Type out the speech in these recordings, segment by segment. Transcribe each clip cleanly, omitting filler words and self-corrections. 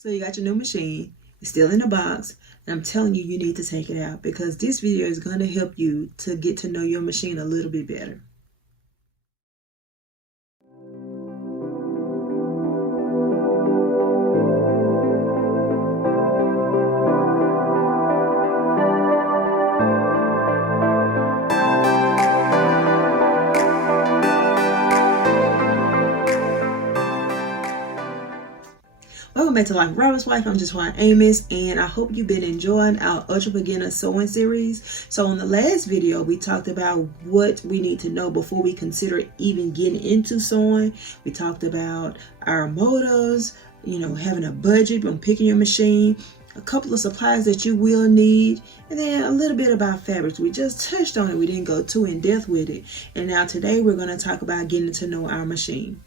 So you got your new machine, it's still in the box, and I'm telling you, you need to take it out because this video is going to help you to get to know your machine a little bit better. Welcome back to Life with RobertsWife. I'm just Amos, and I hope you've been enjoying our Ultra Beginner Sewing series. So in the last video, we talked about what we need to know before we consider even getting into sewing. We talked about our motives, having a budget when picking your machine, a couple of supplies that you will need, and then a little bit about fabrics. We just touched on it. We didn't go too in depth with it. And now today we're going to talk about getting to know our machine.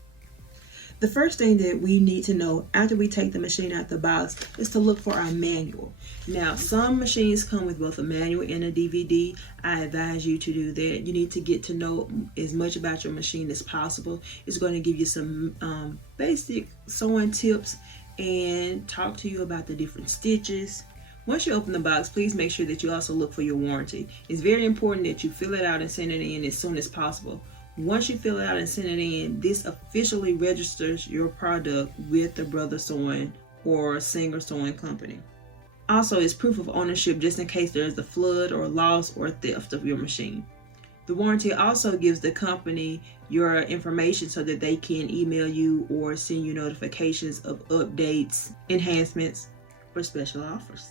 The first thing that we need to know after we take the machine out the box is to look for our manual. Now, some machines come with both a manual and a DVD. I advise you to do that. You need to get to know as much about your machine as possible. It's going to give you some basic sewing tips and talk to you about the different stitches. Once you open the box, please make sure that you also look for your warranty. It's very important that you fill it out and send it in as soon as possible. Once you fill it out and send it in, this officially registers your product with the Brothers Sewing or Singer Sewing Company. Also, it's proof of ownership just in case there is a flood or loss or theft of your machine. The warranty also gives the company your information so that they can email you or send you notifications of updates, enhancements, or special offers.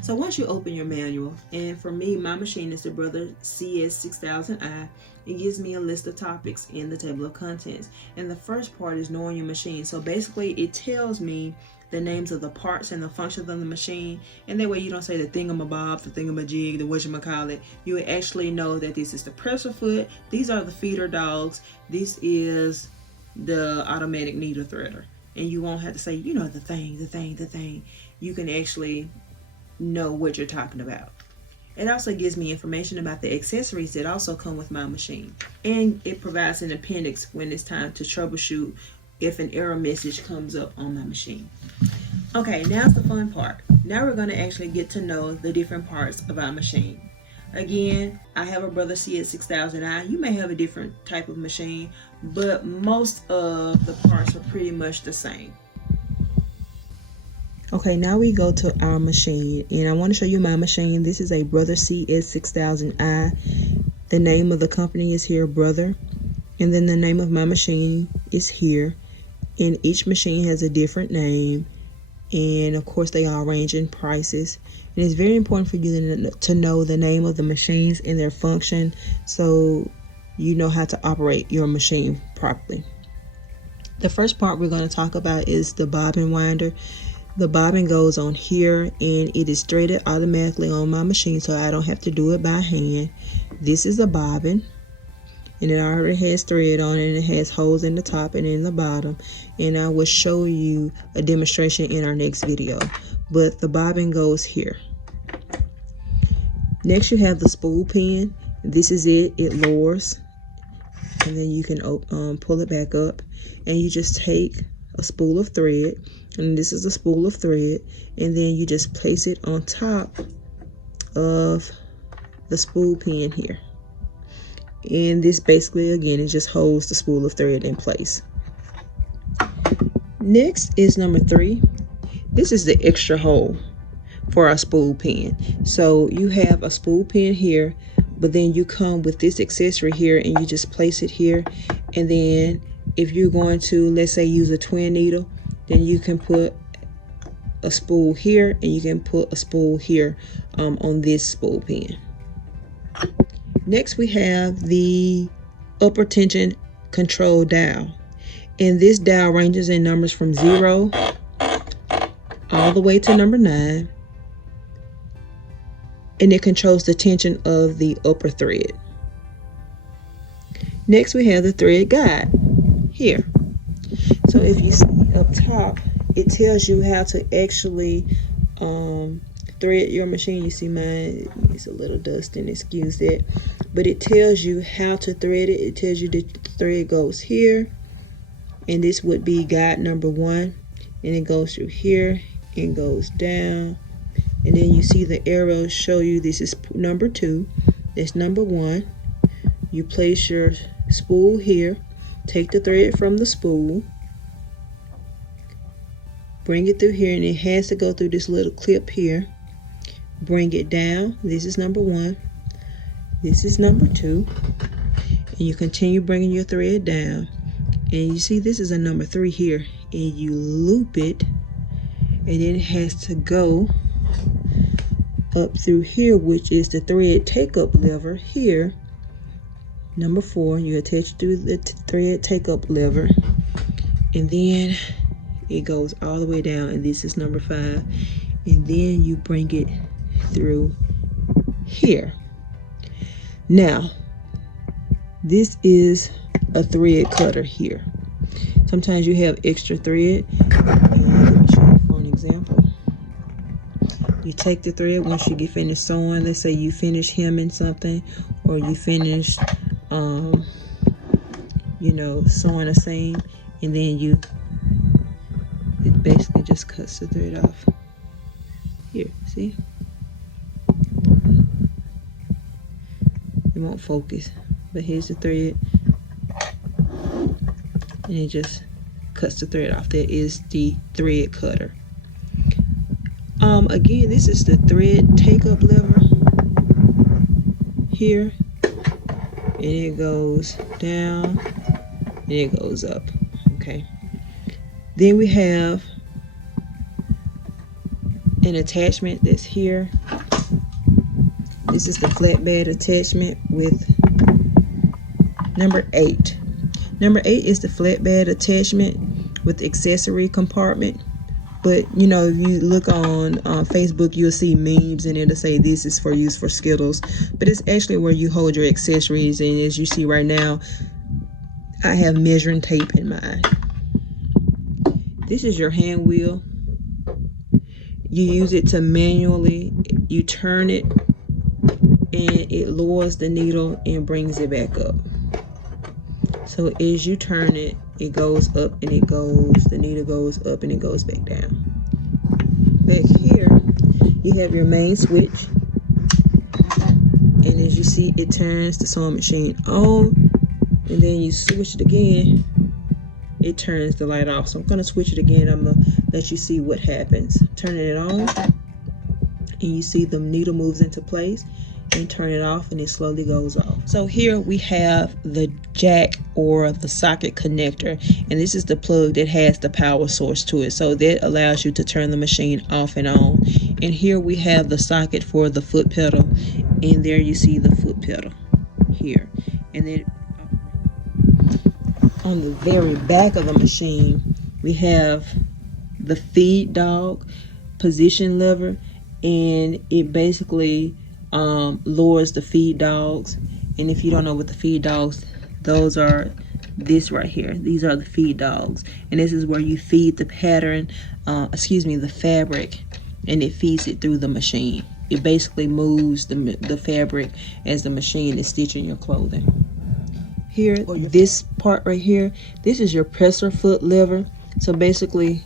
So once you open your manual, and for me, my machine is the Brother CS6000i, it gives me a list of topics in the table of contents. And the first part is knowing your machine. So basically it tells me the names of the parts and the functions of the machine. And that way you don't say the thingamabob, the thingamajig, the whatchamacallit. You would actually know that this is the presser foot, these are the feeder dogs, this is the automatic needle threader. And you won't have to say, the thing. You can actually know what you're talking about. It also gives me information about the accessories that also come with my machine, and it provides an appendix when it's time to troubleshoot if an error message comes up on my machine. Okay, now's the fun part. Now we're going to actually get to know the different parts of our machine. Again, I have a Brother CS6000i. You may have a different type of machine, but most of the parts are pretty much the same. Okay, now we go to our machine, and I want to show you my machine. This is a Brother CS6000i. The name of the company is here, Brother, and then the name of my machine is here. And each machine has a different name, and of course they all range in prices. And it's very important for you to know the name of the machines and their function, so you know how to operate your machine properly. The first part we're going to talk about is the bobbin winder. The bobbin goes on here, and it is threaded automatically on my machine, so I don't have to do it by hand. This is a bobbin, and it already has thread on it, and it has holes in the top and in the bottom, and I will show you a demonstration in our next video. But the bobbin goes here. Next, you have the spool pin. This is it. It lowers, and then you can pull it back up, and you just take a spool of thread, and this is a spool of thread, and then you just place it on top of the spool pin here, and this basically again it just holds the spool of thread in place. Next is number 3. This is the extra hole for our spool pin. So you have a spool pin here, but then you come with this accessory here, and you just place it here, and then if you're going to, let's say, use a twin needle, then you can put a spool here, and you can put a spool here on this spool pin. Next, we have the upper tension control dial, and this dial ranges in numbers from 0 all the way to number 9, and it controls the tension of the upper thread. Next, we have the thread guide here. So if you see up top, it tells you how to actually thread your machine. You see mine, it's a little dusty, excuse that, but it tells you how to thread it. It tells you that the thread goes here, and this would be guide number 1. and it goes through here and goes down, and then you see the arrows show you this is number 2, that's number 1. You place your spool here, take the thread from the spool, bring it through here, and it has to go through this little clip here. Bring it down. This is number 1. This is number 2. And you continue bringing your thread down. And you see this is a number 3 here. And you loop it. And then it has to go up through here, which is the thread take-up lever here. Number 4, you attach through the thread take-up lever. And then it goes all the way down. And this is number 5. And then you bring it through here. Now, this is a thread cutter here. Sometimes you have extra thread. And let me show you for an example. You take the thread once you get finished sewing. Let's say you finish hemming something, or you finish, sewing a seam, and then it basically just cuts the thread off. Here, see? It won't focus, but here's the thread, and it just cuts the thread off. That is the thread cutter. Again, this is the thread take-up lever here, and it goes down and it goes up. Okay. Then we have an attachment that's here. This is the flatbed attachment with number 8. Number 8 is the flatbed attachment with accessory compartment. But if you look on Facebook, you'll see memes and it'll say this is for use for Skittles. But it's actually where you hold your accessories. And as you see right now, I have measuring tape in mine. This is your hand wheel. You use it to manually, you turn it, and it lowers the needle and brings it back up. So as you turn it, it goes up and the needle goes up and it goes back down. Back here, you have your main switch. And as you see, it turns the sewing machine on, and then you switch it again, it turns the light off. So I'm gonna switch it again. I'm gonna let you see what happens. Turning it on, and you see the needle moves into place, and turn it off and it slowly goes off. So here we have the jack or the socket connector, and this is the plug that has the power source to it. So that allows you to turn the machine off and on. And here we have the socket for the foot pedal, and there you see the foot pedal here. And then on the very back of the machine, we have the feed dog position lever, and it basically lowers the feed dogs. And if you don't know what the feed dogs, those are this right here. These are the feed dogs, and this is where you feed the pattern, the fabric, and it feeds it through the machine. It basically moves the fabric as the machine is stitching your clothing. Here, this part right here, this is your presser foot lever. So basically,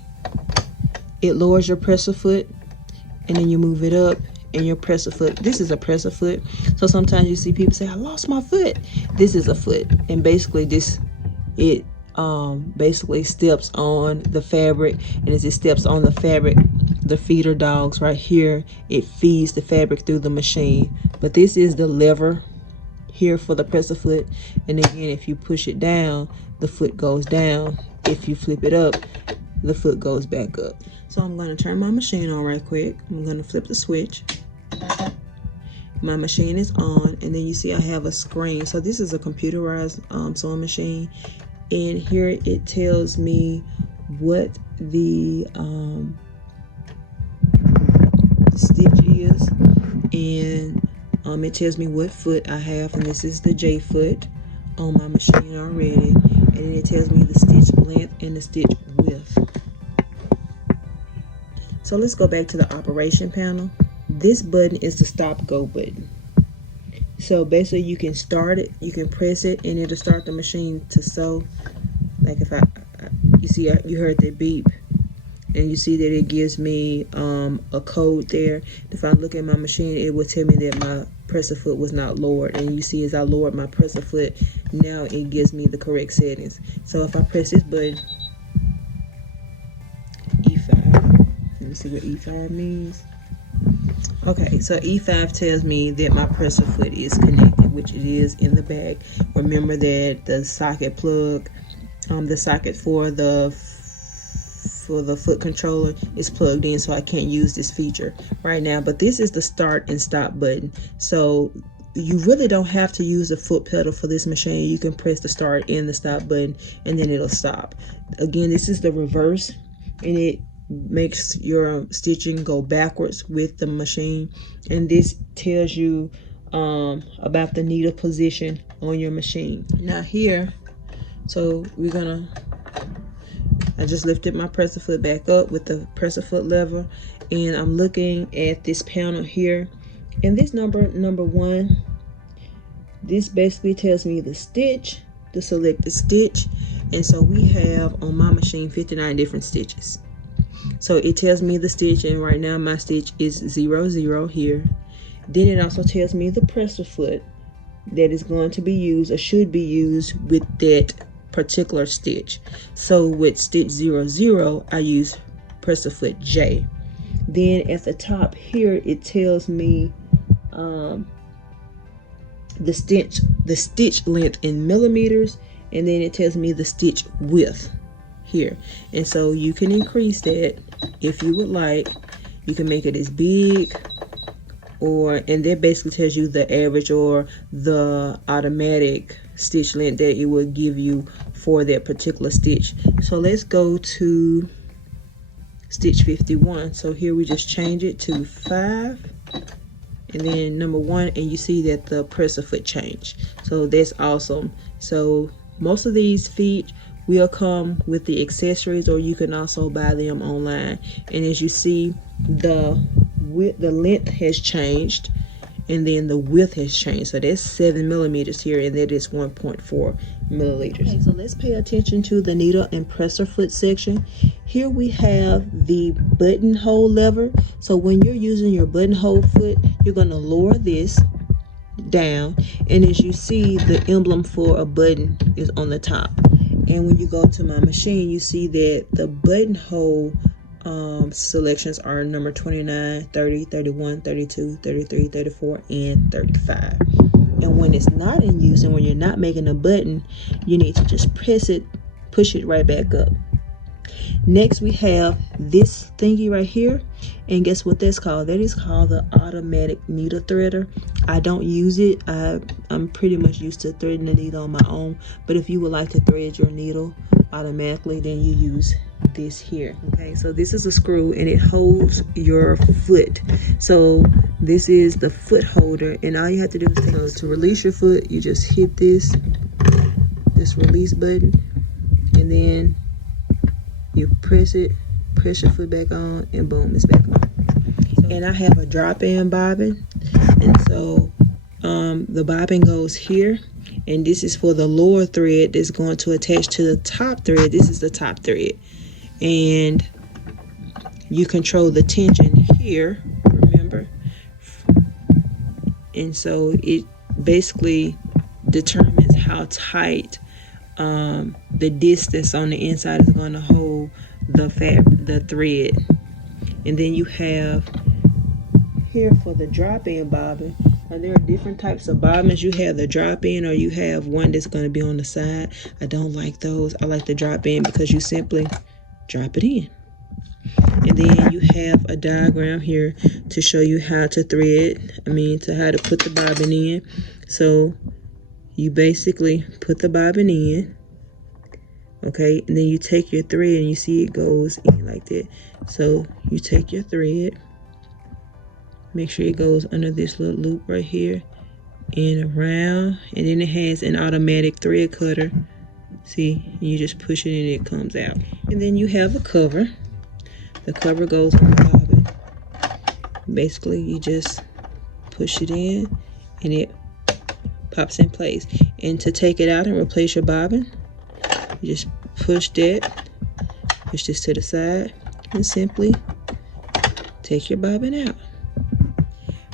it lowers your presser foot, and then you move it up, and your presser foot. This is a presser foot. So sometimes you see people say, I lost my foot. This is a foot, and basically it basically steps on the fabric, and as it steps on the fabric, the feeder dogs right here, it feeds the fabric through the machine. But this is the lever here for the presser foot, and again, if you push it down, the foot goes down. If you flip it up, the foot goes back up. So I'm going to turn my machine on right quick. I'm going to flip the switch. My machine is on, and then you see I have a screen. So this is a computerized sewing machine, and here it tells me what the stitch is, and it tells me what foot I have, and this is the J foot on my machine already, and then it tells me the stitch length and the stitch width. So let's go back to the operation panel. This button is the stop go button. So basically you can start it, you can press it, and it'll start the machine to sew. Like if you see, you heard that beep, and you see that it gives me a code there. If I look at my machine, it will tell me that my presser foot was not lowered, and you see as I lowered my presser foot, now it gives me the correct settings. So if I press this button, E5, let me see what E5 means. Okay, so E5 tells me that my presser foot is connected, which it is in the back. Remember that the socket plug, the socket for the foot controller is plugged in, so I can't use this feature right now. But this is the start and stop button, so you really don't have to use the foot pedal for this machine. You can press the start and the stop button, and then it'll stop. Again, this is the reverse, and it makes your stitching go backwards with the machine. And this tells you about the needle position on your machine. Now here, so I just lifted my presser foot back up with the presser foot lever, and I'm looking at this panel here, and this number 1, this basically tells me the stitch, the selected stitch. And so we have on my machine 59 different stitches. So it tells me the stitch, and right now my stitch is 0, 0 here. Then it also tells me the presser foot that is going to be used or should be used with that particular stitch. So with stitch 0, 0, I use presser foot J. Then at the top here, it tells me the stitch length in millimeters, and then it tells me the stitch width here. And so you can increase that if you would like. You can make it as big, and that basically tells you the average or the automatic stitch length that it will give you for that particular stitch. So let's go to stitch 51. So here we just change it to 5, and then number 1, and you see that the presser foot changed. So that's awesome. So most of these feet will come with the accessories, or you can also buy them online. And as you see, the length has changed, and then the width has changed. So that's 7 millimeters here, and that is 1.4 milliliters. Okay, so let's pay attention to the needle and presser foot section. Here we have the buttonhole lever. So when you're using your buttonhole foot, you're going to lower this down, and as you see, the emblem for a button is on the top. And when you go to my machine, you see that the buttonhole selections are number 29, 30, 31, 32, 33, 34, and 35. And when it's not in use, and when you're not making a button, you need to just press it, push it right back up. Next, we have this thingy right here, and guess what that's called? That is called the automatic needle threader. I don't use it. I'm pretty much used to threading the needle on my own, but if you would like to thread your needle automatically, then you use this here. Okay, so this is a screw, and it holds your foot. So this is the foot holder, and all you have to do is to release your foot, you just hit this release button, and then you press it, press your foot back on, and boom, it's back on. And I have a drop-in bobbin, and so the bobbin goes here, and this is for the lower thread that's going to attach to the top thread. This is the top thread, and you control the tension here, remember, and so it basically determines how tight the distance on the inside is going to hold the thread. And then you have here for the drop-in bobbin, and there are different types of bobbins. You have the drop-in, or you have one that's going to be on the side. I don't like those. I like the drop-in because you simply drop it in. And then you have a diagram here to show you how to thread, how to put the bobbin in. So you basically put the bobbin in, okay, and then you take your thread, and you see it goes in like that. So you take your thread, make sure it goes under this little loop right here and around, and then it has an automatic thread cutter. See, you just push it and it comes out. And then you have a cover. The cover goes on the bobbin. Basically, you just push it in, and it pops in place. And to take it out and replace your bobbin, you just push that, push this to the side, and simply take your bobbin out.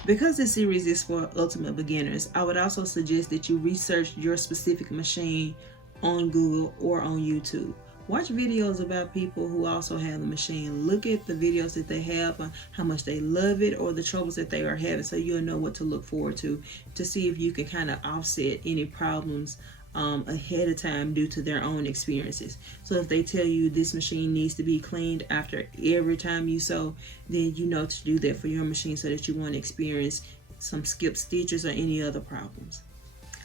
Because this series is for ultimate beginners, I would also suggest that you research your specific machine on Google or on YouTube. Watch videos about people who also have the machine. Look at the videos that they have on how much they love it or the troubles that they are having, so you'll know what to look forward to see if you can kind of offset any problems ahead of time due to their own experiences. So if they tell you this machine needs to be cleaned after every time you sew, then you know to do that for your machine so that you won't experience some skip stitches or any other problems.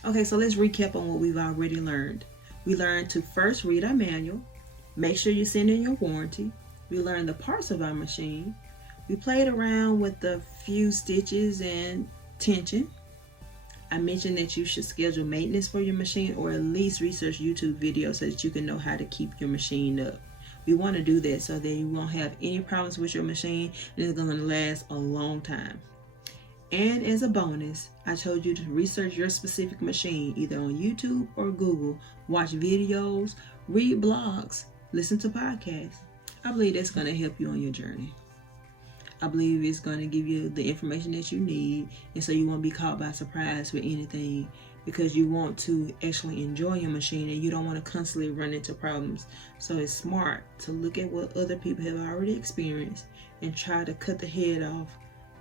Okay, so let's recap on what we've already learned. We learned to first read our manual, make sure you send in your warranty. We learned the parts of our machine. We played around with the few stitches and tension. I mentioned that you should schedule maintenance for your machine or at least research YouTube videos so that you can know how to keep your machine up. We want to do that so that you won't have any problems with your machine and it's going to last a long time. And as a bonus, I told you to research your specific machine either on YouTube or Google. Watch videos, read blogs, listen to podcasts. I believe that's going to help you on your journey. I believe it's going to give you the information that you need, and so you won't be caught by surprise with anything, because you want to actually enjoy your machine and you don't want to constantly run into problems. So it's smart to look at what other people have already experienced and try to cut the head off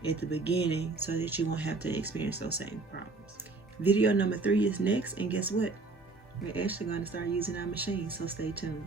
at the beginning so that you won't have to experience those same problems. Video number 3 is next, and guess what? We're actually going to start using our machine, so stay tuned.